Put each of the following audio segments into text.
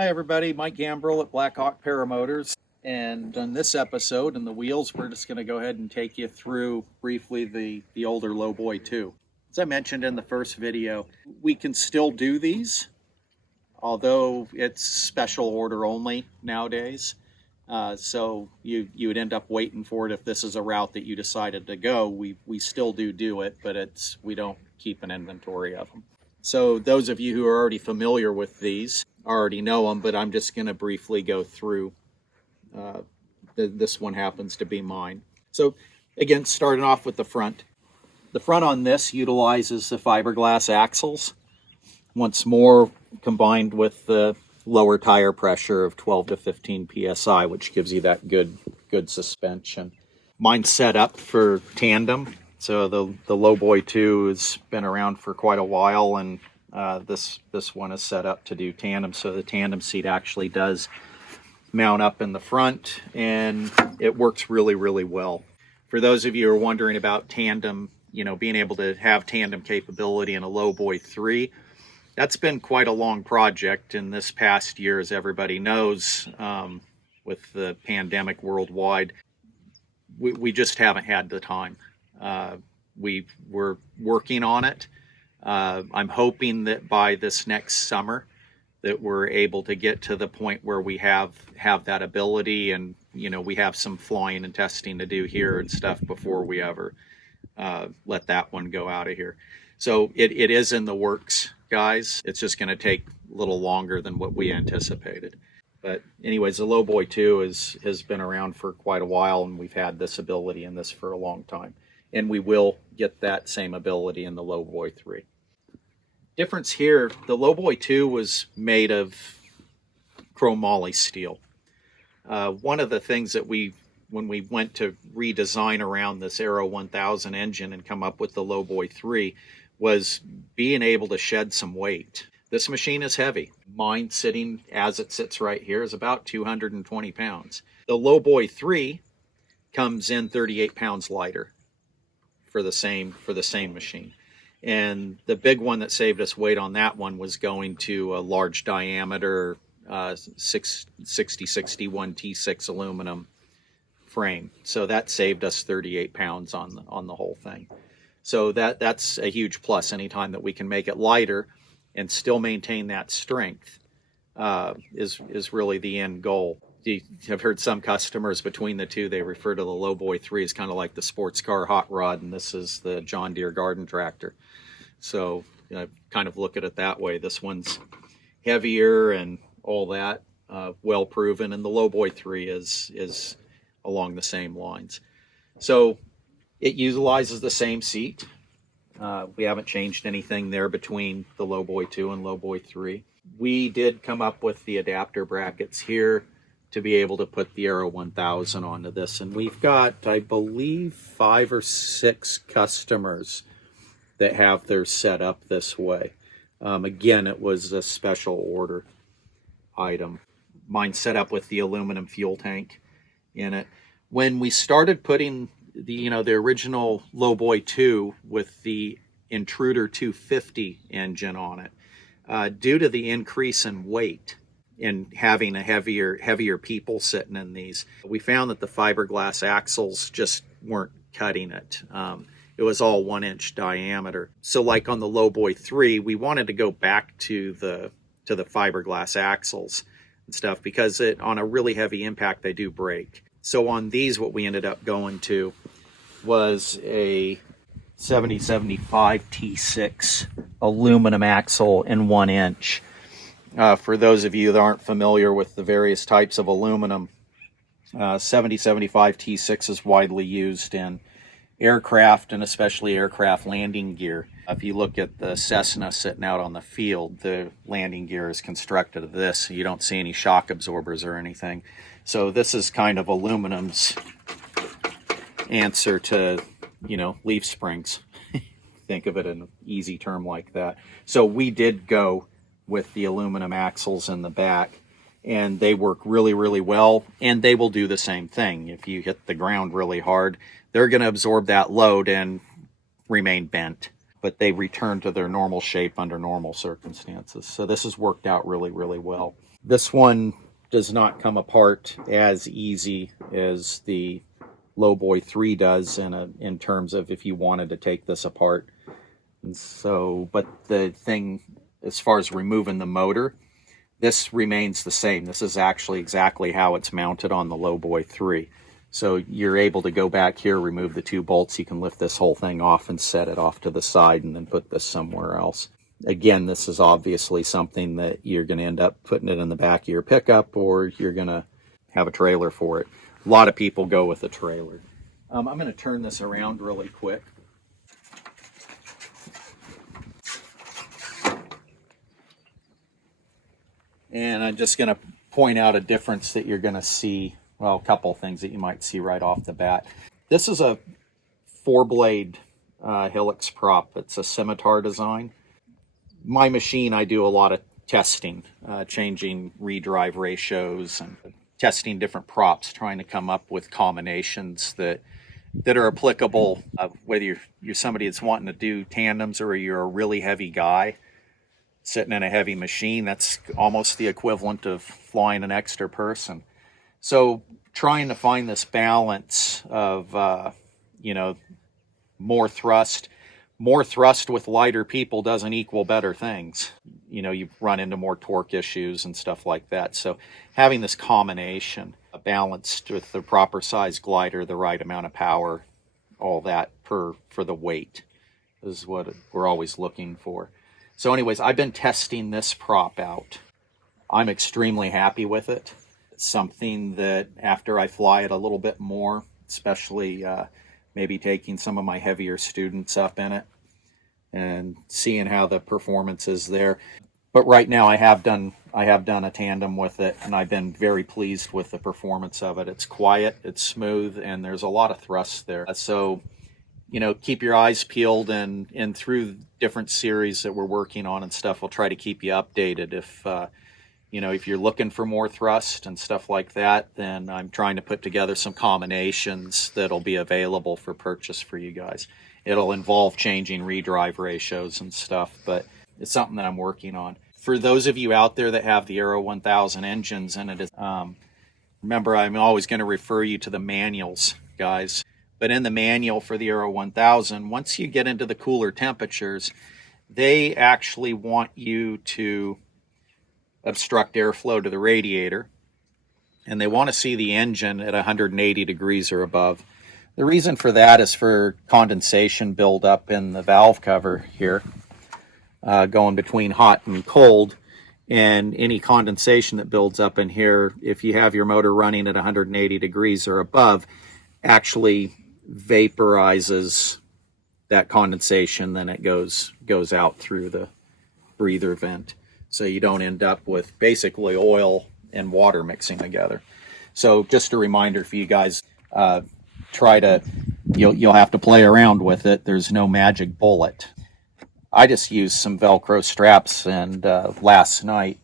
Hi everybody, Mike Gambrill at Blackhawk Paramotors, and on this episode in the wheels we're just going to go ahead and take you through briefly the older Lowboy 2. As I mentioned in the first video, we can still do these, although it's special order only nowadays. So you would end up waiting for it if this is a route that you decided to go. We still do it, but we don't keep an inventory of them. So those of you who are already familiar with these already know them, but I'm just going to briefly go through. This one happens to be mine. So again, starting off with the front. The front on this utilizes the fiberglass axles. Once more, combined with the lower tire pressure of 12 to 15 psi, which gives you that good suspension. Mine's set up for tandem. So the Lowboy 2 has been around for quite a while, and this one is set up to do tandem. So the tandem seat actually does mount up in the front, and it works really well. For those of you who are wondering about tandem, being able to have tandem capability in a Lowboy 3, that's been quite a long project in this past year, as everybody knows, with the pandemic worldwide. We just haven't had the time. We're working on it. I'm hoping that by this next summer that we're able to get to the point where we have that ability, and we have some flying and testing to do here and stuff before we ever let that one go out of here. So it is in the works, guys. It's just going to take a little longer than what we anticipated. But anyways, the Lowboy 2 has been around for quite a while, and we've had this ability in this for a long time. And we will get that same ability in the Lowboy 3. Difference here, the Lowboy 2 was made of chromoly steel. One of the things that when we went to redesign around this Aero 1000 engine and come up with the Lowboy 3, was being able to shed some weight. This machine is heavy. Mine, sitting as it sits right here, is about 220 pounds. The Lowboy 3 comes in 38 pounds lighter for the same machine. And the big one that saved us weight on that one was going to a large diameter 6061 T6 aluminum frame. So that saved us 38 pounds on the whole thing. So that's a huge plus. Anytime that we can make it lighter and still maintain that strength is really the end goal. I've heard some customers between the two, they refer to the Lowboy 3 as kind of like the sports car hot rod, and this is the John Deere garden tractor. So I kind of look at it that way. This one's heavier and all that, well proven, and the Lowboy 3 is along the same lines. So it utilizes the same seat. We haven't changed anything there between the Lowboy 2 and Lowboy 3. We did come up with the adapter brackets here to be able to put the Aero 1000 onto this. And we've got, I believe, 5 or 6 customers that have theirs set up this way. Again, it was a special order item. Mine's set up with the aluminum fuel tank in it. When we started putting the original Lowboy 2 with the Intruder 250 engine on it, due to the increase in weight in having a heavier people sitting in these, we found that the fiberglass axles just weren't cutting it. It was all 1-inch diameter. So like on the Lowboy 3, we wanted to go back to the fiberglass axles and stuff, because on a really heavy impact they do break. So on these, what we ended up going to was a 7075 T6 aluminum axle in 1-inch. For those of you that aren't familiar with the various types of aluminum, 7075 T6 is widely used in aircraft, and especially aircraft landing gear. If you look at the Cessna sitting out on the field, the landing gear is constructed of this. So you don't see any shock absorbers or anything. So this is kind of aluminum's answer to, leaf springs. Think of it in an easy term like that. So we did go with the aluminum axles in the back, and they work really well, and they will do the same thing. If you hit the ground really hard, they're going to absorb that load and remain bent, but they return to their normal shape under normal circumstances. So this has worked out really well. This one does not come apart as easy as the Lowboy 3 does in terms of if you wanted to take this apart. And so, but the thing as far as removing the motor, this remains the same. This is actually exactly how it's mounted on the Lowboy 3. So you're able to go back here, remove the 2 bolts. You can lift this whole thing off and set it off to the side and then put this somewhere else. Again, this is obviously something that you're going to end up putting it in the back of your pickup, or you're going to have a trailer for it. A lot of people go with a trailer. I'm going to turn this around really quick. And I'm just going to point out a difference that you're going to see. Well, a couple of things that you might see right off the bat. This is a 4-blade Helix prop. It's a scimitar design. My machine, I do a lot of testing, changing redrive ratios and testing different props, trying to come up with combinations that are applicable, whether you're somebody that's wanting to do tandems or you're a really heavy guy sitting in a heavy machine. That's almost the equivalent of flying an extra person. So trying to find this balance of, more thrust with lighter people doesn't equal better things. You run into more torque issues and stuff like that. So having this combination balanced with the proper size glider, the right amount of power, all that for the weight is what we're always looking for. So anyways, I've been testing this prop out. I'm extremely happy with it. It's something that after I fly it a little bit more, especially maybe taking some of my heavier students up in it and seeing how the performance is there. But right now I have done a tandem with it, and I've been very pleased with the performance of it. It's quiet, it's smooth, and there's a lot of thrust there. So, keep your eyes peeled, and through different series that we're working on and stuff, we'll try to keep you updated. If you're looking for more thrust and stuff like that, then I'm trying to put together some combinations that'll be available for purchase for you guys. It'll involve changing redrive ratios and stuff, but it's something that I'm working on. For those of you out there that have the Aero 1000 engines, and it is, remember, I'm always going to refer you to the manuals, guys. But in the manual for the Aero 1000, once you get into the cooler temperatures, they actually want you to obstruct airflow to the radiator, and they want to see the engine at 180 degrees or above. The reason for that is for condensation buildup in the valve cover here, going between hot and cold, and any condensation that builds up in here, if you have your motor running at 180 degrees or above, actually vaporizes that condensation, then it goes out through the breather vent. So you don't end up with basically oil and water mixing together. So just a reminder for you guys, you'll have to play around with it. There's no magic bullet. I just used some Velcro straps, and last night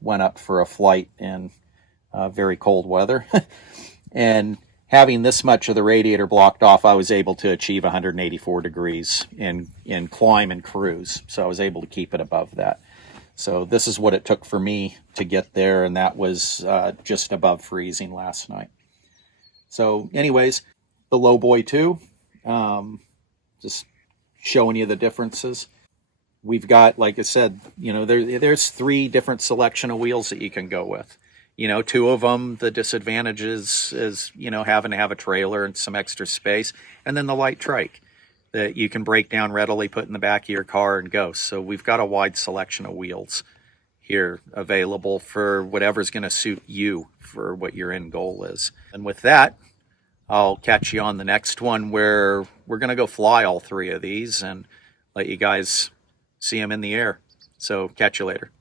went up for a flight in very cold weather. And having this much of the radiator blocked off, I was able to achieve 184 degrees in climb and cruise. So I was able to keep it above that. So this is what it took for me to get there, and that was just above freezing last night. So anyways, the Lowboy 2, just showing you the differences. We've got, like I said, there's 3 different selection of wheels that you can go with. 2 of them, the disadvantages is, having to have a trailer and some extra space, and then the light trike that you can break down readily, put in the back of your car and go. So we've got a wide selection of wheels here available for whatever's going to suit you for what your end goal is. And with that, I'll catch you on the next one, where we're going to go fly all 3 of these and let you guys see them in the air. So catch you later.